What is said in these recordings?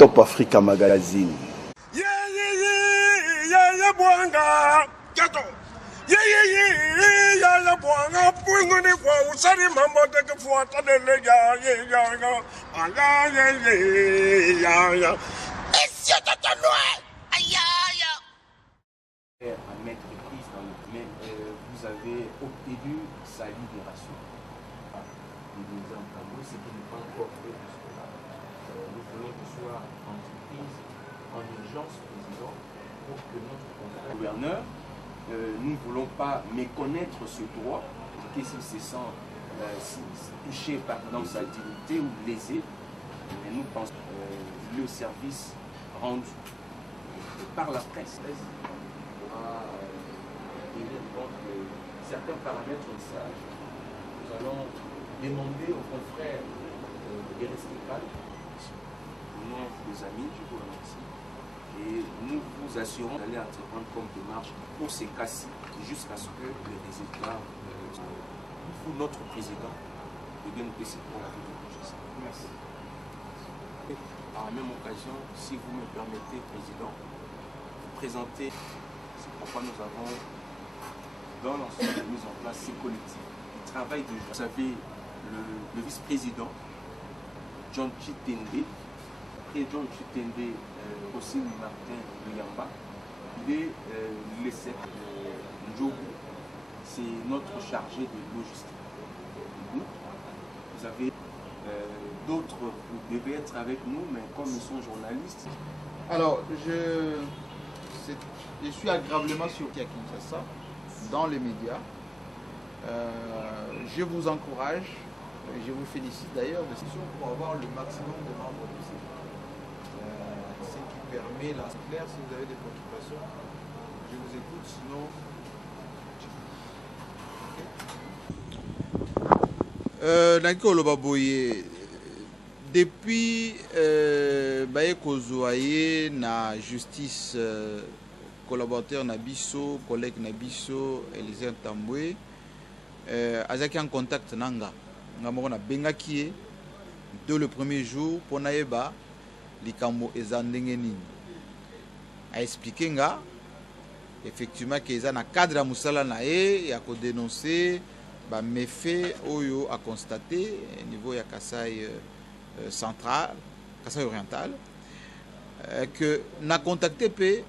Top Africa Magazine. À mettre prise dans le mais vous avez obtenu sa libération. Le deuxième tableau, c'est qu'il n'est pas encore fait jusque-là. Nous voulons que soit entreprise en urgence, président, pour que notre gouverneur, nous ne voulons pas méconnaître ce droit, que s'il se sent touché dans sa dignité ou lésé, mais nous pensons que le service rendu par la presse tenir compte de certains paramètres de sage. Nous allons demander aux confrères de RSTCAL, au nom des amis, je vous remercie, et nous vous assurons d'aller entreprendre comme démarche pour ces cas-ci jusqu'à ce que les résultats il faut notre président de BNPC pour la vie de justice. Merci. À la même occasion, si vous me permettez, président, vous présenter c'est pourquoi nous avons, dans l'ensemble mis en place ces collectifs, ils travaillent déjà. Vous savez, le vice-président, John Chitende, et John Chitende, aussi Martin Luyamba, il est l'ESEC Ndjogu, c'est notre chargé de logistique. Vous avez d'autres, vous devez être avec nous, mais comme ils sont journalistes. Alors, je suis agréablement surpris à Kinshasa, dans les médias. Je vous encourage, je vous félicite d'ailleurs de cette pour avoir le maximum de membres possible. Ce qui permet, là, c'est clair, si vous avez des préoccupations, je vous écoute, sinon... Depuis baye kozwaye na justice collaborateur Nabiso, collègue Nabiso, Elisée Tamboué, azaki en contact nanga. Ngamoko na bengakie de le premier jour pour naeba likambo eza ndenge nini. A expliqué nga effectivement que eza na cadre ya musala na ye ya ko dénoncer ba méfait oyo a constaté au niveau ya Kasai central, Kasai oriental, que n'a contacté pe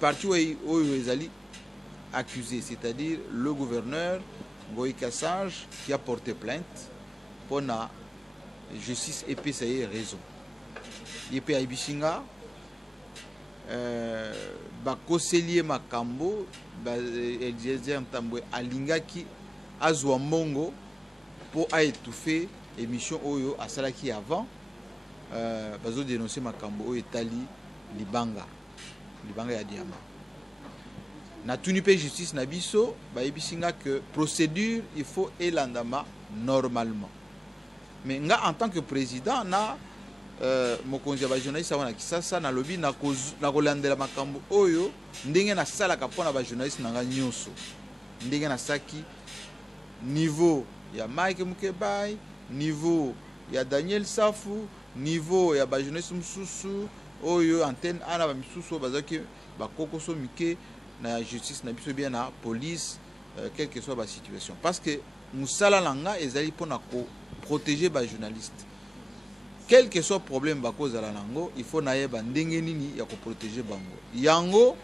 parti où ils accusé, c'est-à-dire le gouverneur Ngoï Kassange qui a porté plainte pour la justice et puis ça y est raison. Il peut Ibishinga, Bakoselier Makambo, Eliezer Ntambwe Alingaki Azwa Mongo pour étouffer émission Oyo à Salaki avant, bazo dénoncer Makambo Oyo Etali Libanga ya Diama. Na tunipe justice na biso ba ebisinga que procédure il faut elandama normalement. Mais nga en tant que président na mokonzi ba journaliste wana kisasa na lobby na kolandela makambo oyo ndenge na sala kapona ba journaliste na nga nyonso. Ndenge na saki niveau ya Mike Mukebai, niveau ya Daniel Safu, niveau ya ba journaliste mususu oyo antenne ana ba misusu bazaki ba kokoso mike na justice na biso bien na police quelle que soit la situation parce que musala langa ezali pona ko protéger ba journaliste quel que soit le problème ba cause la lango il faut naeba ndenge nini ya ko protéger bango yango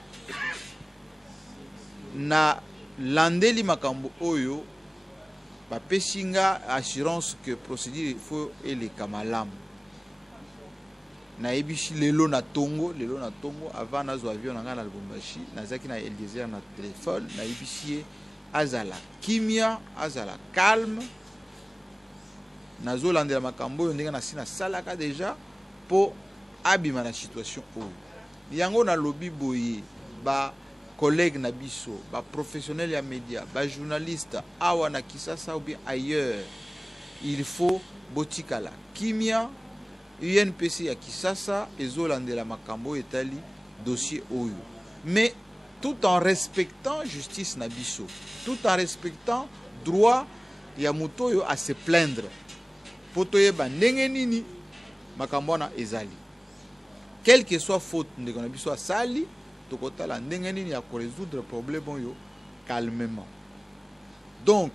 na landeli makambo oyo ba pesinga assurance que procédure il faut ele kamalam na ebishi lelo na tongo avant nazo avion nga na Lubumbashi nazaki na Eliezer na téléphone na ebishi azala kimia azala calme nazo landela makambo ndenge na sina salaka déjà pour abima na situation oyo yango na lobby boye ba collègue na biso ba professionnel ya média ba journaliste awa na Kisasa ou bien ailleurs il faut botikala kimia UNPC ya Kisasa ezolandela makambo etali dossier oyo mais tout en respectant justice na biso tout en respectant droit ya moto oyo à se plaindre poto yeba ndenge nini makambo na ezali quelle que soit faute ndeko na biso asali tokotala ndenge nini ya ko résoudre problème oyo calmement. Donc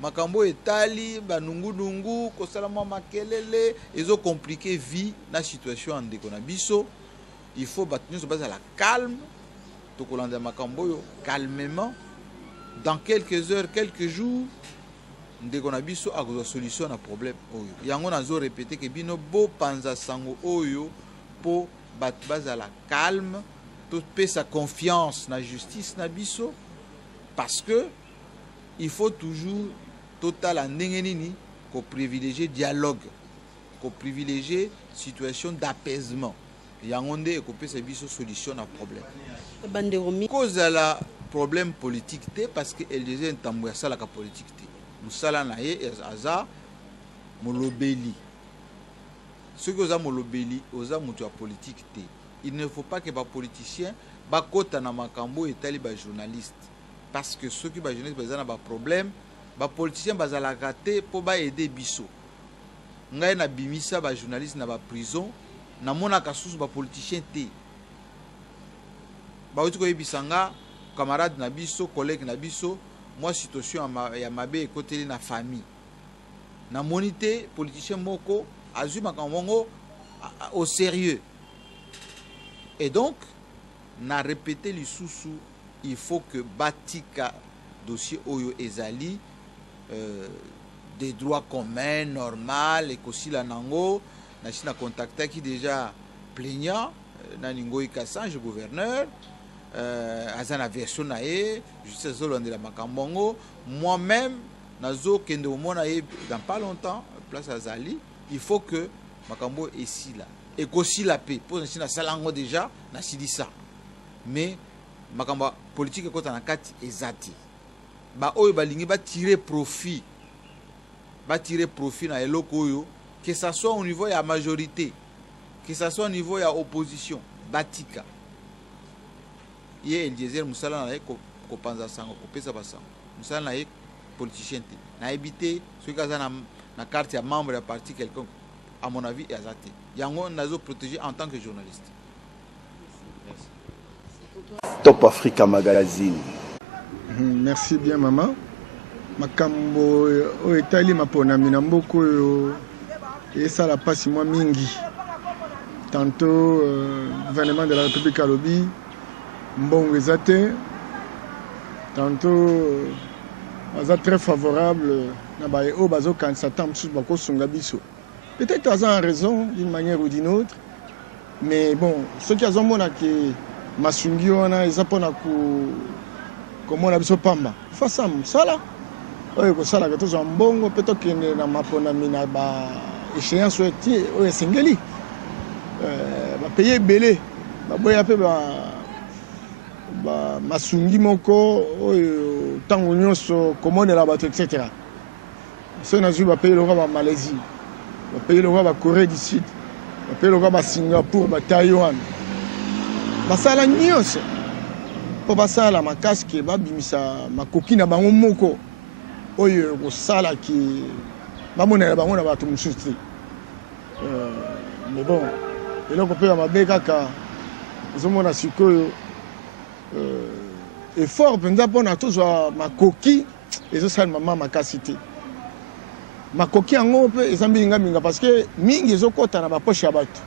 makambo etali banungu kosala mwa makelele ezo compliquer vie na situation ndeko na biso. Il faut battre se base à la calme tokolanda makambo oyo calmement. Dans quelques heures, quelques jours, ndeko na biso akozwa solution na problème oyo. Yango nazo répéter que bino bo panza sango oyo po bat bazala calme, to pesa confiance na justice na biso, parce que il faut toujours total ndenge nini ko privilégier dialogue, ko privilégier situation d'apaisement. Yango nde ko pesa biso solution na problème. Banderomi Cause la problème politique té parce que elle disait ntambo ya sala ka politique té. Musala na ye aza molobeli. Ce que oza molobeli oza mutu ya politique té. Il ne faut pas que ba politicien ba kota na makambo etali ba journaliste, parce que ceux qui ba journaliste ba na ba problème ba politicien bazala raté po ba aider biso. Ngai na bimisa ba journaliste na ba prison na mona kasusu ba politicien té. Ba uti ko yebisanga camarade na biso, collègue na biso, moi situation ya mabe ekoteli na famille. Na monité politicien moko azui makambo au sérieux. Et donc na répéter lisusu, il faut que batika dossier oyo ezali des droits communs normal et qu'aussi la nango na china contacté qui déjà plaignant na ningo Kassange gouverneur azana version na ye justice zolande la makambongo. Moi-même nazo kende omona ye dans pas longtemps place azali. Il faut que makambo ici là et qu'aussi la paix pour na salango déjà na silisa, mais makambo politique ko na kati ezati ba oyo balingi ba tirer profit na eloko oyo, que ça soit au niveau ya majorité, que ça soit au niveau ya opposition batika ye el diesel musala na ko panza sango ko pesa basango musala na ye politicien te na éviter ce kaza na carte ya membre ya parti quelqu'un, à mon avis ezati yango nazo protéger en tant que journaliste. Top Africa Magazine. Merci bien maman. Makambo o etali mapona minamboko yo esala pasi mwa mingi. Tantôt gouvernement de la République à Lobi mbongo ezate, tantôt aza très favorable na ba o bazo kanisa tamsu bako sunga biso. Peut-être aza en raison d'une manière ou d'une autre, mais bon, ceux qui ont mona que masungi wana ezapona ko mona biso pamba fasa msala oyo ko sala que to mbongo peto kende na mapona mina ba échéance oti oyo singeli ba payer belé ba boya pe ba masungi moko oyo tango nyonso komonela bato etc. So na zu ba payer le roi ba Malaisie, ba payer le roi ba Corée du Sud, ba payer le roi ba Singapour, ba Taïwan, basala nyonso po basala makasi ke babimisa makoki na bango moko oyo kosala ki bamonela bango na bato mosusu. Mais bon eloko mpe ya mabe kaka ezomona sikoyo effort mpenza mpona tozwa makoki ezosalema mama makasi te. Makoki yango mpe eza mbinga parce que mingi ezokɔta na bapoche ya bato.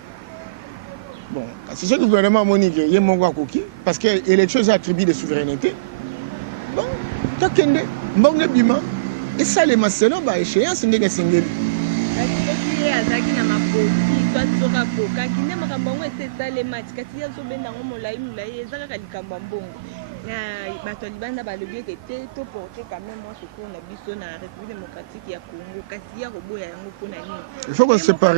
Bon, c'est ce que le gouvernement a monique, il y a mon koki parce que l'élection est attribuée de souveraineté. Bon, takende, mbonge bima, et ça les masselons ba échéance ndenge singeli. Kasi azaki na makoki toi tsoka koka kinde makambongo c'est les matchs kasi yazo benda ngo molai ezaka kalikamba mbongo. Na bato libanda ba lebier que to porter quand même moi ce qu'on a biso na République démocratique ya Congo kasi ya roboya yango pona nini. Il faut qu'on sépare.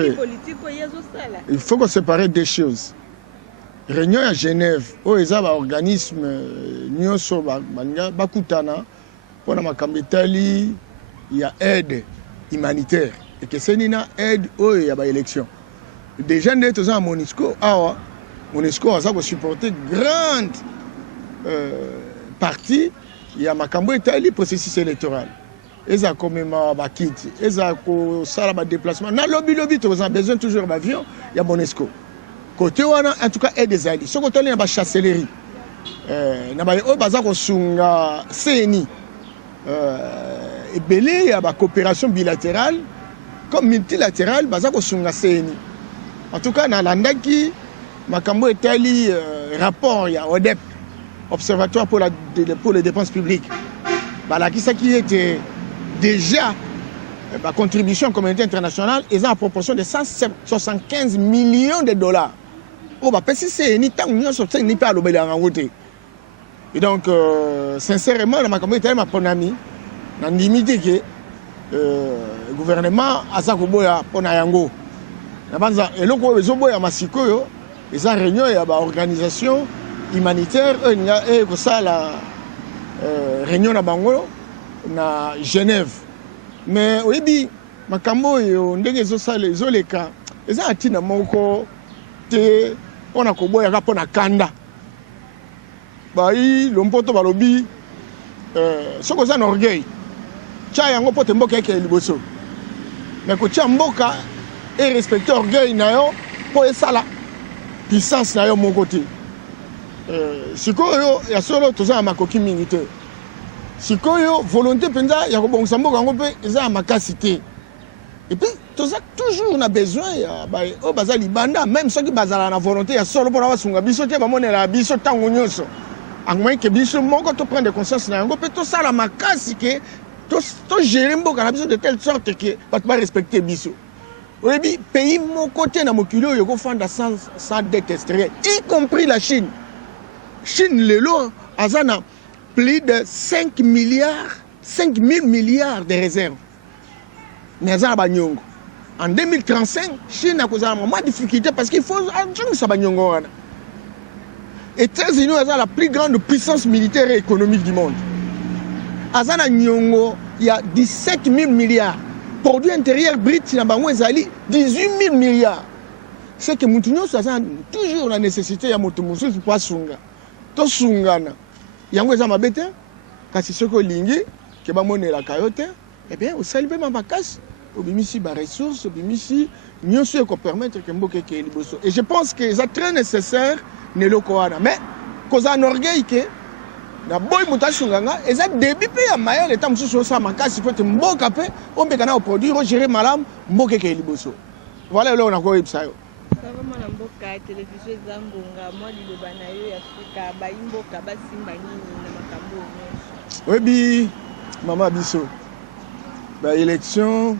Il faut qu'on sépare deux choses. Réunion à Genève, où il y a un organisme nyonso bakutana pour la makambetali, il y a aide humanitaire et que c'est une aide où il y a une élection. Déjà nous sommes à Monusco, Monusco a supporté grande partie il y a makambo etali processus électoral. Ils ont quand même bakit, ils ont sala ba déplacement. Na lobby to ont besoin toujours d'avion, il y a Monusco. côté wana en tout cas aide ezali soko toli na ba chancellerie na ba o baza ko sunga CNI ebele ya ba coopération bilatérale comme multilatérale baza ko sunga CNI en tout cas na landaki makambo etali rapport ya ODEP Observatoire pour les dépenses publiques balakisa qui était déjà la contribution à la communauté internationale est en proportion de 175 millions de dollars. Oh, bah, c'est ni tant ni sorti ni pas l'obéir en route. Et donc, sincèrement, dans ma communauté, ma bonne amie, dans limité que le gouvernement a sa koboya pour Nayango. Et le coup, les oboya masiko, ils ont réunion et organisation humanitaire, et ça la réunion à Bango, na Genève. Mais oyebi makambo yo ndenge ezosala ezoleka eza atina moko te mpona koboyaka mpona kanda bayi lompoto balobi soki oza na orgueil tia yango mpo te mboka ekele liboso mais kotia mboka erespecte orgueil na yo mpo esala puissance na yo moko te sikoyo ya solo toza na makoki mingi te sikoyo volonté penza ya kobongisa mboka yango mpe eza ya makasi te et puis toza toujours na besoin ya oyo baza libanda même soki bazala na volonté ya solo mpona basunga biso te bamonela biso ntango nyonso angomoi ke biso moko toprendre conscience na yango mpe tosala makasi ke togere mboka na biso de telle sorte ke bato barespecte biso oyebi pays moko te na mokili oyo kofanda sans dette extérieure y compris la Chine lelo aza na plus de 5 000 milliards de réserves. Mais en 2035, Chine a causé moins de difficultés parce qu'il faut que les États-Unis ont la plus grande puissance militaire et économique du monde. Il y a 17 000 milliards. Produit intérieur brut, 18 000 milliards. C'est que nous avons toujours la nécessité de faire sunga. Yango eza mabe te kasi soki olingi ke bamonelaka yo te bien osali mpe makasi obimisi baressource obimisi nyonso ekopermettre ke mboka ekeye liboso et je pense que eza très nécessaire na eloko wana mais kozala na orgueil ke na boyi moto asunganga eza début mpe ya mayele eta mosusu osala makasi mpo te mboka mpe ombeka na oproduire ogere malamu mboka ekeye liboso voilà eloko nakoyebisa yo na mboka télévision eza ngonga mwa liloba na yo ya Afrika bayimboka basimba nini na makambo nyonso oyebi mama biso baélection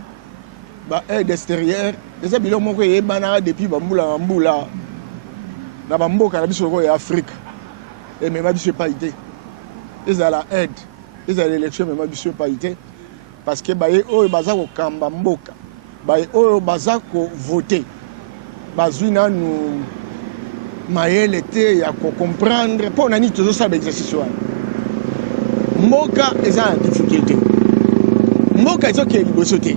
baaide extérieure eza biloko moko eyebanaka depuis bambula na bamboka na biso oyo ya Afrika emema biso epai te ezala aide ezala élection emema biso epai te parce que baye oyo baza kokamba mboka baye oyo baza kovote bazwi nanu mayele te ya kocomprendre mpo nani tozosala baexercice wana mboka eza na difficulté mboka ezokeye liboso te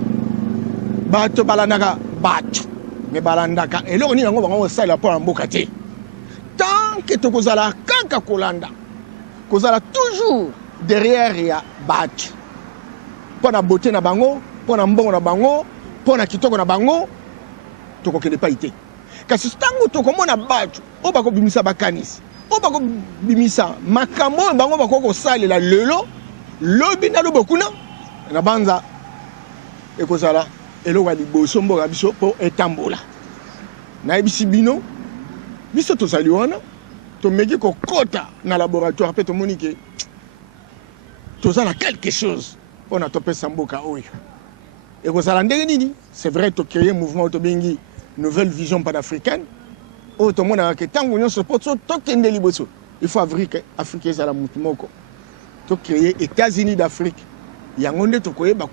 bato balandaka bato me balandaka eloko nini yango bango kosalela mpo na mboka te tant ke tokozala kaka kolanda kozala toujours derrière ya bato mpo na beauté na bango mpo na mbongo na bango mpo na kitoko na bango tokokende epai te kasi ntango tokomona bato oyo bakobimisa bakanisi oyo bakobimisa makambo oyo bango bakoki kosalela lelo lobi na lobi kuna na banza ekozala eloko ya liboso mboka biso mpo etambola nayebisi bino biso tozali wana tomeki kokota na laboratoire mpe tomoni ke toza na quelque chose mpona topesa mboka oyo ekozala ndenge nini c'est vrai tocréer mouvement oyo tobengi nouvelle vision panafricaine oyo tomonaka ke ntango nyonso mpo tokende liboso il faut afrique ezala motu moko tocréer États-Unis d'Afrique yango nde tokoyeba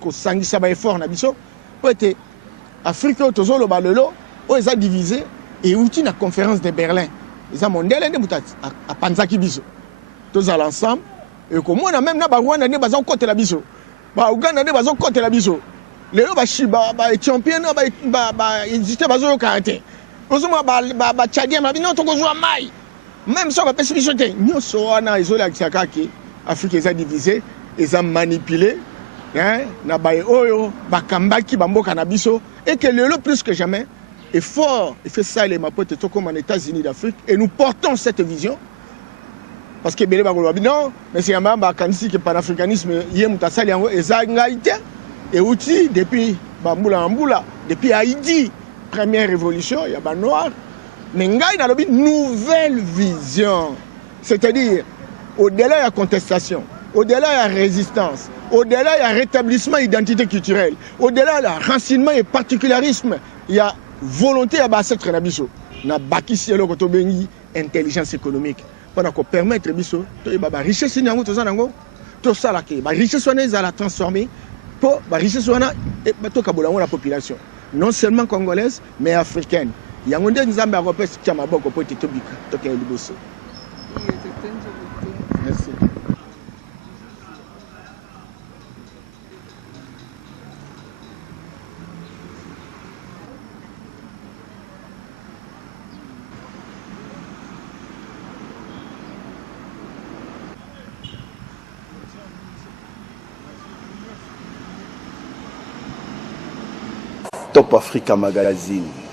kosangisa baeffort na biso po ete afrique oyo tozoloba lelo oyo eza divisé euti na conférence de Berlin eza mondele nde moto apanzaki biso tozala ensemble ekomona même na barwanda nde baza kokotela biso bauganda nde baza kokotela biso lelo baéthiopien baégypte bazoyokana te ozomona bachadien babino tokozwa mai même so bapesi biso te nyonso wana ezolakisa kaka afrique eza divisé eza manipulé na baye oyo bakambaki bamboka na biso et que lelo plus que jamais effort, il fait ça les mapotes comme en États-Unis d'Afrique, et nous portons cette vision. Parce que non, mais c'est un kanisi que panafricanisme yemtasali yango ezangaïté et outil depuis bambula depuis Haïti, première révolution, il y a pas noir. Mais il y a une nouvelle vision. C'est-à-dire, au-delà de la contestation, au-delà de la résistance, au-delà de la rétablissement d'identité culturelle, au-delà de la racinement et particularisme, il y a volonté à cette renabiso. Na bakisi le koto bengi intelligence économique. Pour permettre biso to ba richesse ni yango to zanango to sala ke ba richesse wana ezala transformer pour ba richesse wana to kabola la population non seulement congolaise mais africaine. Yango nde nzambe akopesa tia maboko po tetobika toke liboso. Merci. Top Africa Magazine.